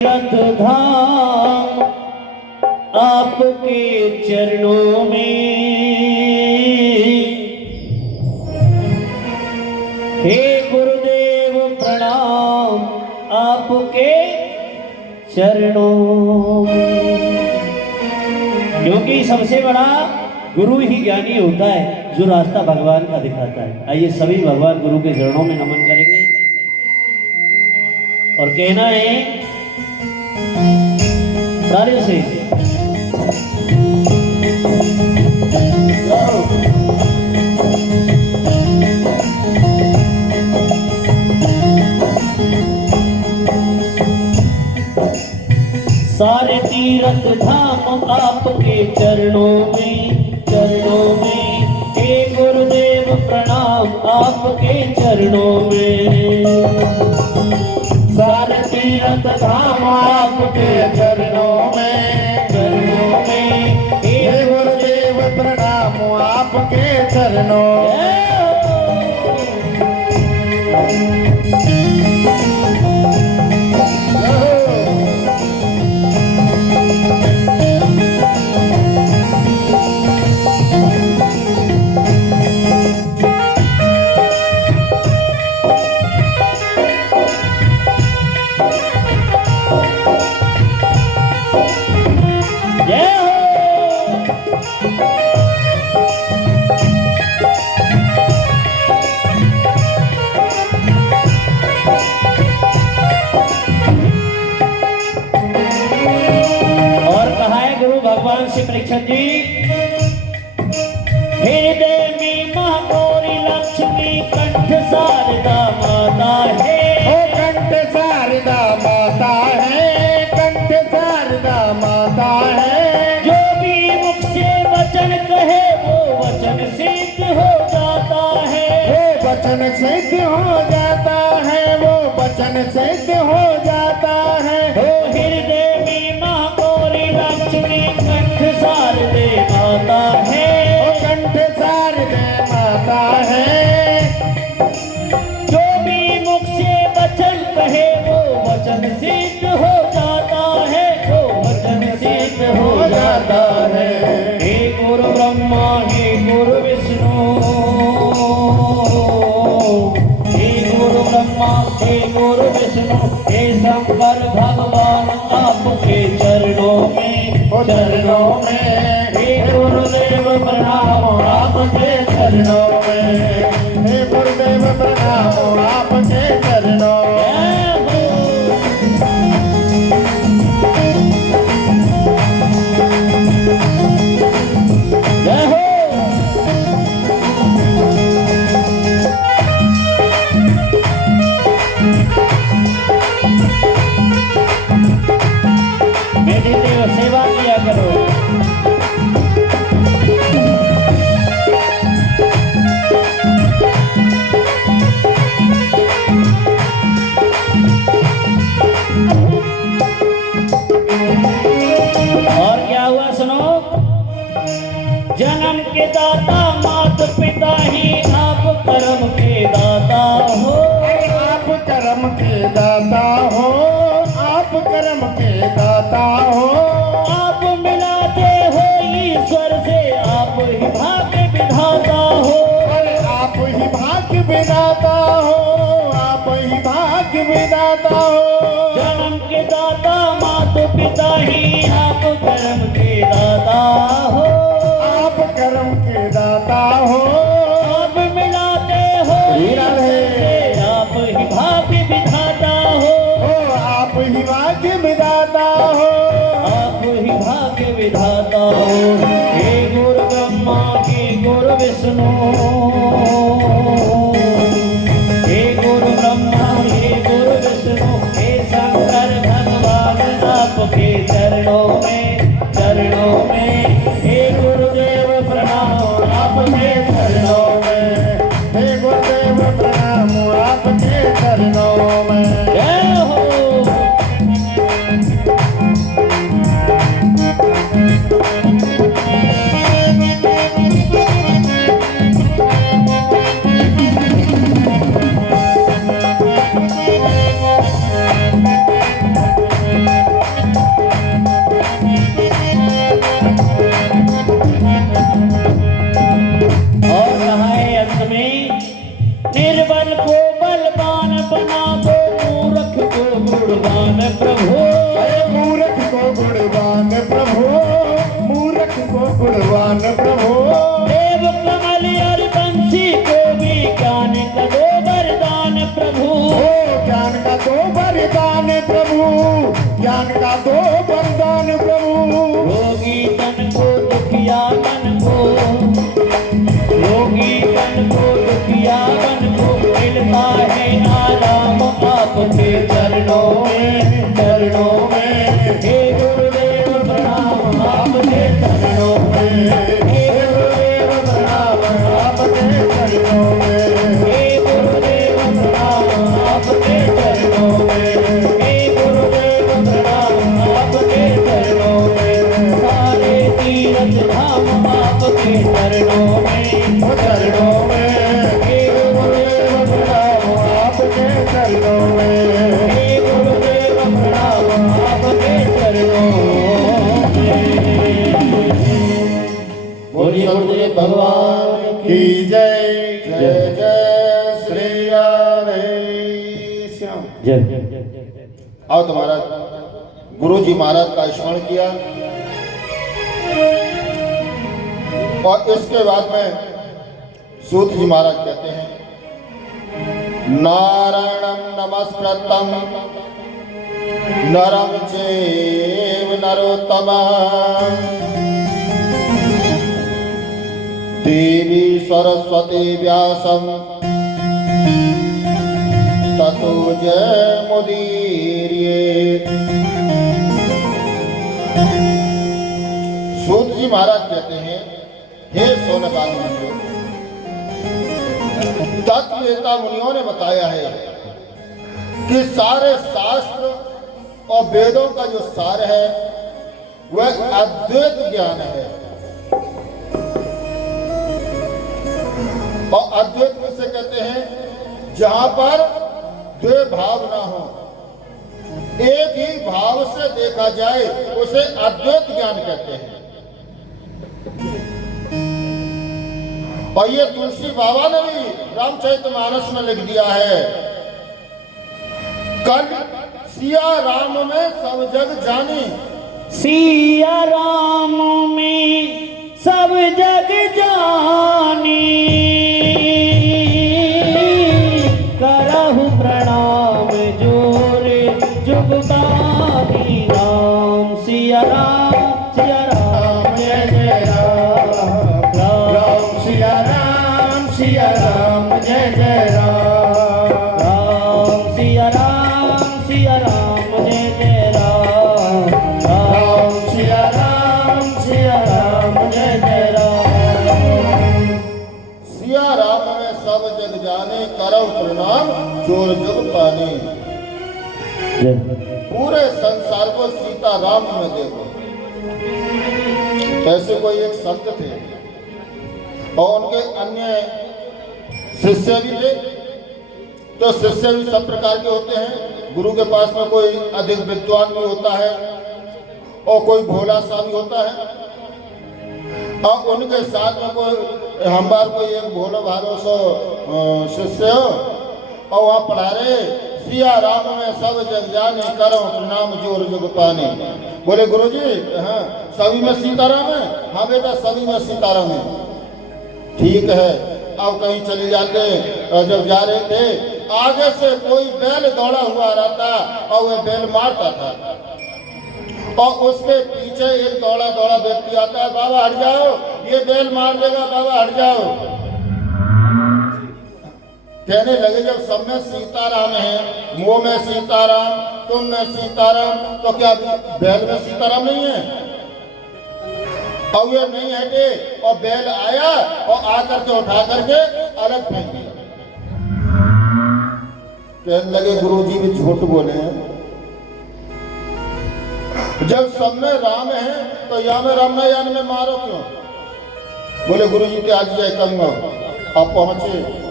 तीरथ धाम आपके चरणों में, हे गुरुदेव प्रणाम आपके चरणों में। क्योंकि सबसे बड़ा गुरु ही ज्ञानी होता है, जो रास्ता भगवान का दिखाता है। आइए सभी भगवान गुरु के चरणों में नमन करेंगे और कहना है तारे से, सारे तीरथ धाम आपके चरणों में, चरणों में, हे गुरुदेव प्रणाम आपके चरणों में। सारे तीरथ धाम आपके चरणों में, चरणों में, हे गुरुदेव प्रणाम आपके चरणों में। भगवान श्री परीक्षित जी, हृदय में महागौरी लक्ष्मी कंठ शारदा माता है, ओ कंठ शारदा माता है, कंठ शारदा माता है। जो भी मुख से वचन कहे वो वचन सिद्ध हो जाता है, वो वचन सिद्ध हो जाता है, वो वचन सिद्ध हो जाता है। ओ हृदय में महागौरी लक्ष्मी कंठ शारदे माता है, ओ कंठ शारदे माता है। जो भी मुख से वचन कहे वो वचन सिद्ध हो जाता है, वो वचन सिद्ध हो जाता है। हे गुरु ब्रह्मा हे गुरु विष्णु, हे गुरु ब्रह्मा हे गुरु विष्णु, हे शंकर भगवान आपके चरणों में, चरणों में, हे गुरुदेव प्रणाम आपके चरणों में, हे गुरुदेव प्रणाम आपके चरणों में। जय हो। मेरी देव सेवा किया करो। और क्या हुआ सुनो, जन्म के दाता मात पिता ही आप कर्म के दाता हो, आप कर्म के दाता हो, आप कर्म के दाता हो। आप मिलाते हो ईश्वर से, आप ही भाग्य विधाता हो, और आप ही भाग्य विधाता हो, आप ही भाग्य विधाता हो। जन्म के दाता मात पिता ही आप कर्म के दाता हो, आप कर्म के दाता हो। आप मिलाते हो ईश्वर से, आप ही भाग्य विधाता हो, आप ही भाग्य विधाता हो, आप ही भाग्य विधाता हो। हे गुरु ब्रह्मा हे गुरु विष्णु, हे गुरु ब्रह्मा हे गुरु विष्णु, हे शंकर भगवान आपके चरणों में, चरणों में, हे गुरुदेव प्रणाम आपके चरणों में, हे गुरुदेव प्रणाम आपके चरणों में। जय हो। प्रभु। अरे मूर्ख को गुणवान प्रभु, मूर्ख को गुणवान प्रभु। देव कमल और बंसी को भी ज्ञान का दो वरदान प्रभु। ओ ज्ञान का दो वरदान प्रभु, ज्ञान का दो वरदान प्रभु। रोगी तन को दुखिया मन को, रोगी तन को दुखिया मन को मिलता है आराम आपके चरणों में, चरणों में। हे गुरुदेव प्रणाम आपके चरणों में, हे गुरुदेव प्रणाम आपके चरणों में, हे गुरुदेव प्रणाम आपके चरणों में, हे गुरुदेव प्रणाम आपके चरणों में। सारे तीरथ धाम आपके चरणों में, चरणों में। हे गुरुदेव प्रणाम आपके चरणों में। हे गुरुदेव प्रणाम आपके चरणों में। बोलिए गुरुदेव भगवान की जय। जय जय श्री राधे श्याम। जय। आओ तुम्हारा गुरु जी महाराज का स्मरण किया और इसके बाद में सूत जी महाराज कहते हैं नारायणं नमस्कृतं नरं चैव नरोत्तमं देवी सरस्वती व्यासं ततो जयमुदीरयेत्। सूत जी महाराज कहते हैं हे सोनकाल मुनियों, तत्ववेता मुनियों ने बताया है कि सारे शास्त्र और वेदों का जो सार है वह अद्वैत ज्ञान है। और अद्वैत किसे कहते हैं? जहां पर द्वे भाव ना हो, एक ही भाव से देखा जाए उसे अद्वैत ज्ञान कहते हैं। और ये तुलसी बाबा ने भी रामचरितमानस में लिख दिया है, कल सिया राम में सब जग जानी। सिया राम में सब जग जानी, करहु प्रणाम जोरे जुगबानी। राम सिया राम जय जय राम, राम सिया राम जय जय राम, राम सिया राम जय जय राम, राम सिया राम जय जय राम। सिया राम में सब जग जाने, करौ प्रणाम जोर जुग पानी। पूरे संसार को सीता राम में देखो। ऐसे कोई एक संत थे और उनके अन्य शिष्य भी थे। तो शिष्य भी सब प्रकार के होते हैं। गुरु के पास में कोई अधिक विद्वान भी होता है और कोई भोला सा भी होता है। और उनके साथ में कोई हमार कोई एक भोला भालो सो शिष्य हो और वहाँ पढ़ा रहे सिया राम में सब जग जाने, करो प्रणाम जोर जुग पाने। बोले गुरुजी हाँ सभी में सीताराम है? हाँ बेटा सभी में सीताराम है। ठीक है। अब कहीं चले जाते और जब जा रहे थे आगे से कोई बैल दौड़ा हुआ रहता और वह बैल मारता था और उसके पीछे एक दौड़ा दौड़ा व्यक्ति आता है, बाबा हट जाओ ये बैल मार देगा, बाबा हट जाओ। कहने लगे जब सब में सीताराम है, मुंह में सीताराम, तुम में सीताराम, तो क्या बैल में सीताराम नहीं है? और ये नहीं हटे और बैल आया और आकर के उठा करके अलग फेंक दिया। कहने लगे गुरुजी भी झूठ बोले हैं, जब सब में राम है तो या में राम यान में मारो क्यों? बोले गुरुजी के आज जाए कंगा। आप पहुंचे